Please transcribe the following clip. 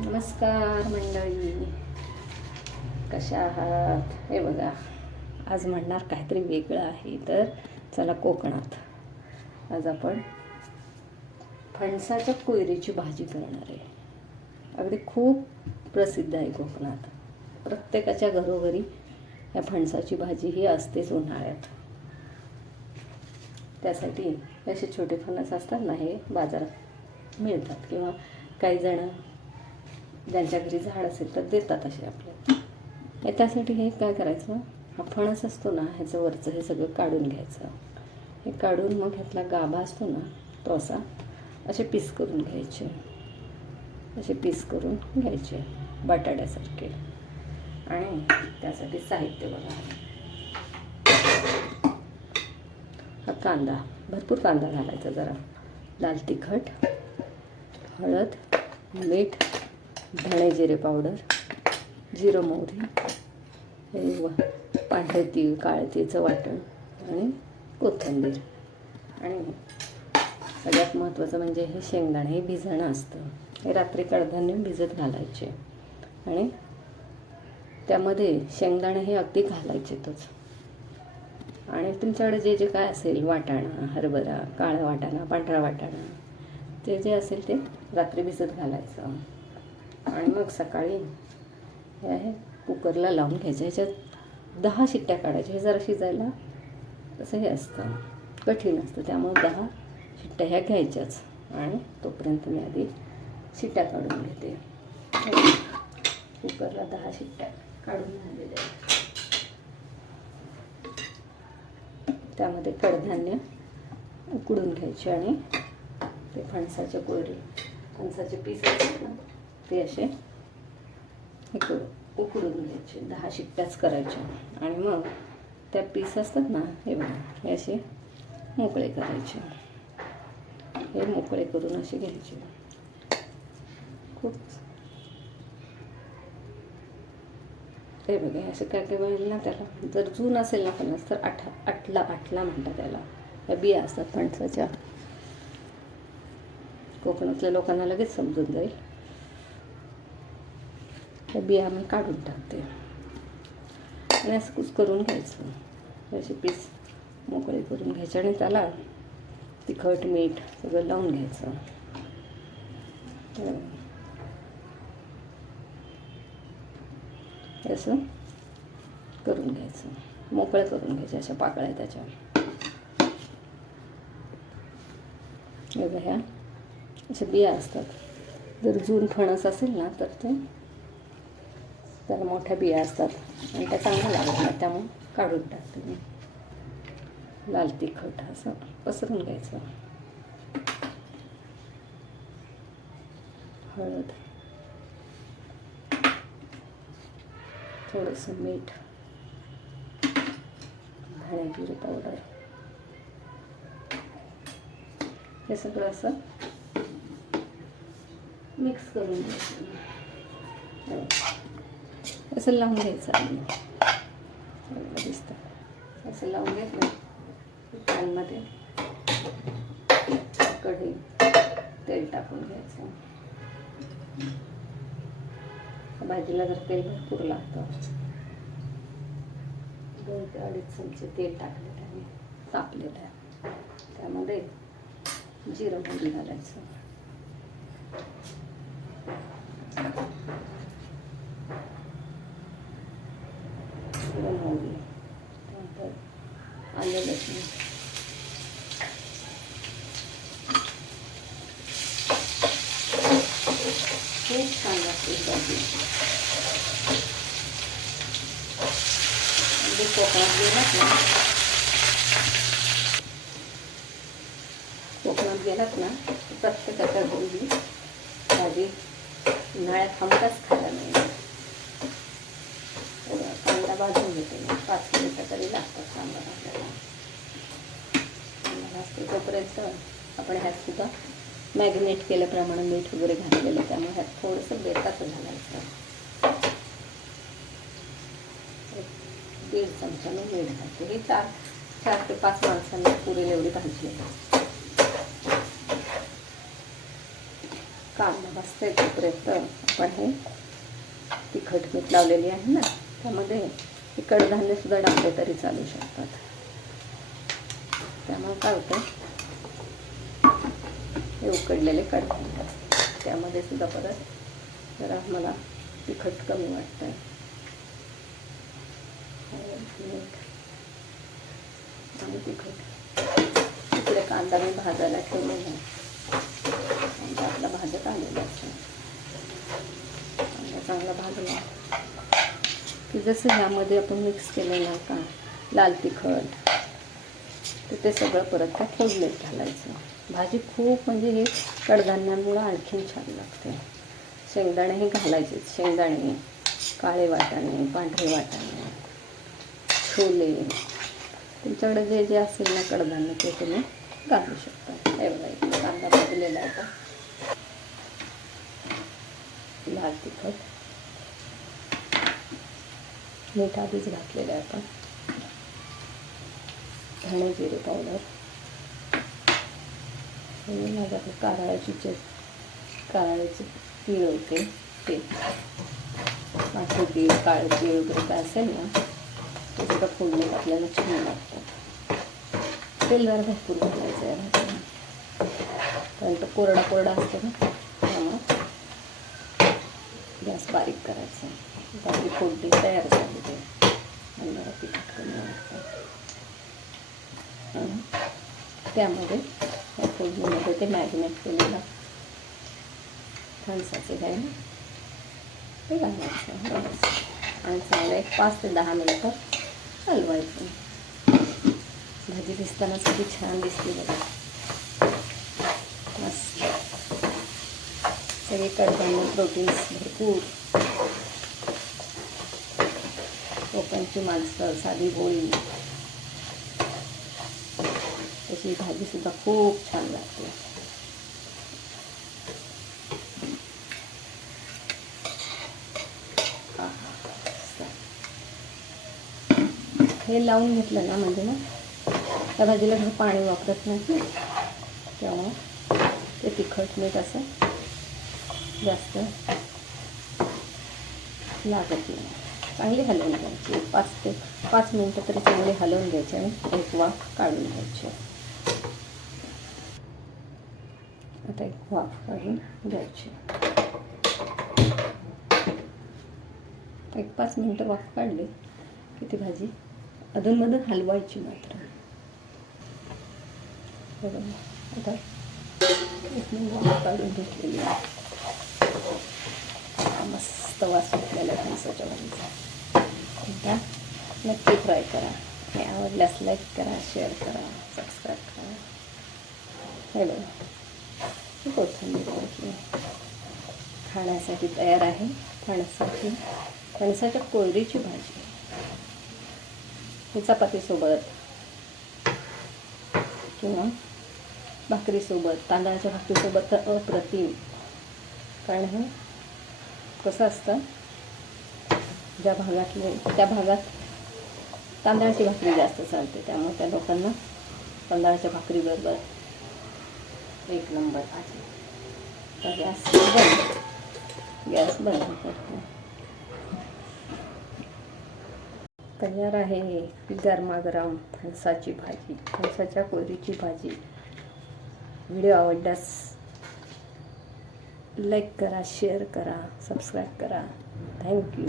नमस्कार मंडळी, कशा आहात? हे बघा, आज म्हणणार काहीतरी वेगळं आहे. तर चला कोकणात. आज आपण फणसाच्या कोयरीची भाजी करणार आहे. अगदी खूप प्रसिद्ध आहे कोकणात. प्रत्येकाच्या घरोघरी या फणसाची भाजी ही असतेच उन्हाळ्यात. त्यासाठी असे छोटे फणस असतात ना, हे बाजारात मिळतात किंवा काही जण ज्यांच्या घरी झाड असेल तर देतात असे आपल्याला. त्यासाठी हे काय करायचं, हा फणस असतो ना, ह्याचं वरचं हे सगळं काढून घ्यायचं. हे काढून मग ह्यातला गाभा असतो ना, तो असा असे पीस करून घ्यायचे. असे पीस करून घ्यायचे बटाट्यासारखे. आणि त्यासाठी साहित्य बघा, हा कांदा, भरपूर कांदा घालायचा, जरा लाल तिखट, हळद, मीठ, धणे जिरे पावडर, जिरं मोहरी, पांढरे तीळ, काळे तीळचं वाटण आणि कोथिंबीर. आणि सगळ्यात महत्त्वाचं म्हणजे हे शेंगदाणे हे भिजणं असतं. हे रात्री कडधान्य भिजत घालायचे आणि त्यामध्ये शेंगदाणे हे अगदी घालायचेतच. आणि तुमच्याकडे जे जे काय असेल, वाटाणा, हरभरा, काळा वाटाणा, पांढरा वाटाणा, ते जे असेल ते रात्री भिजत घालायचं. आणि मग सकाळी हे आहे कुकरला लावून घ्यायचं. ह्याच्यात 10 शिट्ट्या काढायच्या. हे जरा शिजायला तसं हे असतं, कठीण असतं, त्यामुळे 10 शिट्ट्या ह्या घ्यायच्याच. आणि तोपर्यंत मी आधी शिट्ट्या काढून घेते. कुकरला 10 शिट्ट्या काढून झालेल्या. त्यामध्ये कडधान्य उकडून घ्यायचे आणि ते फणसाच्या कोयरी, फणसाचे पीस असतात ना, ते असे हे करून उकडून घ्यायचे. 10 शिट्ट्याच करायच्या. आणि मग त्या पीस असतात ना, हे बघा, हे असे मोकळे करायचे. हे मोकळे करून असे घ्यायचे. खूप ते बघा, असं काय काय वेळेला ना, त्याला जर जून असेल ना फणस तर आटला म्हणतात त्याला. त्या बिया असतात फणसाच्या. कोकणातल्या लोकांना लगेच समजून जाईल. त्या बिया मी काढून टाकते आणि असं कुस्करून घ्यायचं. असे पीस मोकळे करून घ्यायचे आणि त्याला तिखट मीठ सगळं लावून घ्यायचं. असं करून घ्यायचं, मोकळं करून घ्यायचं. अशा पाकळ्या त्याच्या ह्या अशा बिया असतात. जर जून फणस असेल ना तर ते त्याला मोठ्या बिया असतात आणि त्या चांगल्या लागत नाही, त्यामुळे काढून टाकते मी. लाल तिखट असं पसरून घ्यायचं. हळद, थोडंसं मीठ, धणे जिरे पावडर, हे सगळं असं मिक्स करून घ्यायचं. असं लावून घ्यायचं आणि दिसतं असं लावून घेतलं. पॅनमध्ये कढई तेल टाकून घ्यायचं. भाजीला जर तेल भरपूर लागतं, 2 ते 2.5 चमचे तेल टाकलेलं आहे, तापलेलं आहे. त्यामध्ये जिरं मोहरी घालायचं. जिरं मोहरी, त्यानंतर आलं लसूण, खूप छान लागते भाजी. म्हणजे कोकणात गेलात ना प्रत्येकाच्या घरी ही भाजी उन्हाळ्यात हमखास खायला मिळेल. कांदा भाजून घेते मी, 5 मिनिटं तरी लागतात कांदा भाजायला. भाजते तोपर्यंत आपण ह्यात सुद्धा मॅरिनेट केल्याप्रमाणे मीठ वगैरे घातलेलं, त्यामुळे ह्यात थोडंसं बेताचं घालायचं. 1.5 चमच्याने मीठ घालते. ही 4 ते 5 माणसांना पुरेल एवढी भाजी आहे. कांदा भाजते तोपर्यंत आपण हे तिखट मीठ लावलेली आहे ना, त्यामध्ये हे कडधान्य सुद्धा टाकले तरी चालू शकतात. त्यामुळे काय होतं, हे उकडलेले कडधान्य त्यामध्ये सुद्धा परत जरा मला तिखट कमी वाटतं. आणि तिखट इकडे कांदा मी भाजायला ठेवलेला आहे. कांदा आपला भाजत आलेला असतो. कांदा चांगला भाजला की जसं ह्यामध्ये आपण मिक्स केलेलं का लाल तिखट, तर ते सगळं परत त्या फोडणीत घालायचं. भाजी खूप म्हणजे हे कडधान्यांमुळं आणखीन छान लागते. शेंगदाणे हे घालायचेच. शेंगदाणे, काळे वाटाणे, पांढरे वाटाणे, छोले, तुमच्याकडे जे जे असेल ना कडधान्य ते तुम्ही घालू शकता. हे बघा इकडे कांदा भाजलेला आहे. लाल तिखट, मीठ आधीच घातलेलं आहे आपण, धणे जिरे पावडर, माझ्याकडे कारळ्याचे तीळ होते ते, मासे तीळ, काळे तीळ वगैरे काय असेल ना ते सुद्धा फोडणीत आपल्याला छान लागतं. तेल जरा भरपूर घालायचं आहे कारण तो कोरडा कोरडा असतो ना, त्यामुळे गॅस बारीक करायचा. बारीक फोडणी तयार झाली ते आणि जरा तिखट कमी वाटतं. त्यामध्ये या फोडणीमध्ये ते मॅरिनेट केलेलं फणसाचे आहे ना ते घालायचं आणि चांगलं एक 5 ते 10 मिनिटं हलवायचं. भाजी दिसताना किती छान दिसते बघा, मस्त. सगळे कडधान्य, प्रोटीन्स भरपूर. कोकणची माणसं साधी भोळी, तशी भाजी सुद्धा खूप छान लागते. हे लावून घेतलं ना म्हणजे ना त्या भाजीला घर पाणी वापरत नाही, त्यामुळं ते तिखट मीठ असं जास्त लागत नाही. चांगली हलवून घ्यायची. 5 मिनटं तरी चांगली हलवून घ्यायची आणि एक वाफ काढून घ्यायची. आता एक वाफ काढून घ्यायची. एक 5 मिनटं वाफ काढली की ती भाजी अधूनमधून हलवायची मात्र. आता एक वाफ काढून घेतलेली आहे. मस्त वास सुटलेला फणसाच्या भाजीचा. एकदा नक्की ट्राय करा. हे आवडल्यास लाईक करा, शेअर करा, सबस्क्राईब करा. हे बघा कोथिंबीर टाकली. खाण्यासाठी तयार आहे फणसाच्या कोळरीची भाजी. ही चपातीसोबत किंवा भाकरीसोबत, तांदळाच्या भाकरीसोबत तर अप्रतिम. कारण हे कसं असतं, त्या भागात तांदळाची भाकरी जास्त चालते, त्यामुळे त्या लोकांना तांदळाच्या भाकरीबरोबर एक नंबर आहे. तर गॅस बंद करतो. तयार आहे गरमागरम फणसाची भाजी, फणसाच्या कोळरीची भाजी. व्हिडिओ आवडल्यास लाईक करा, शेअर करा, सबस्क्राईब करा. थँक्यू.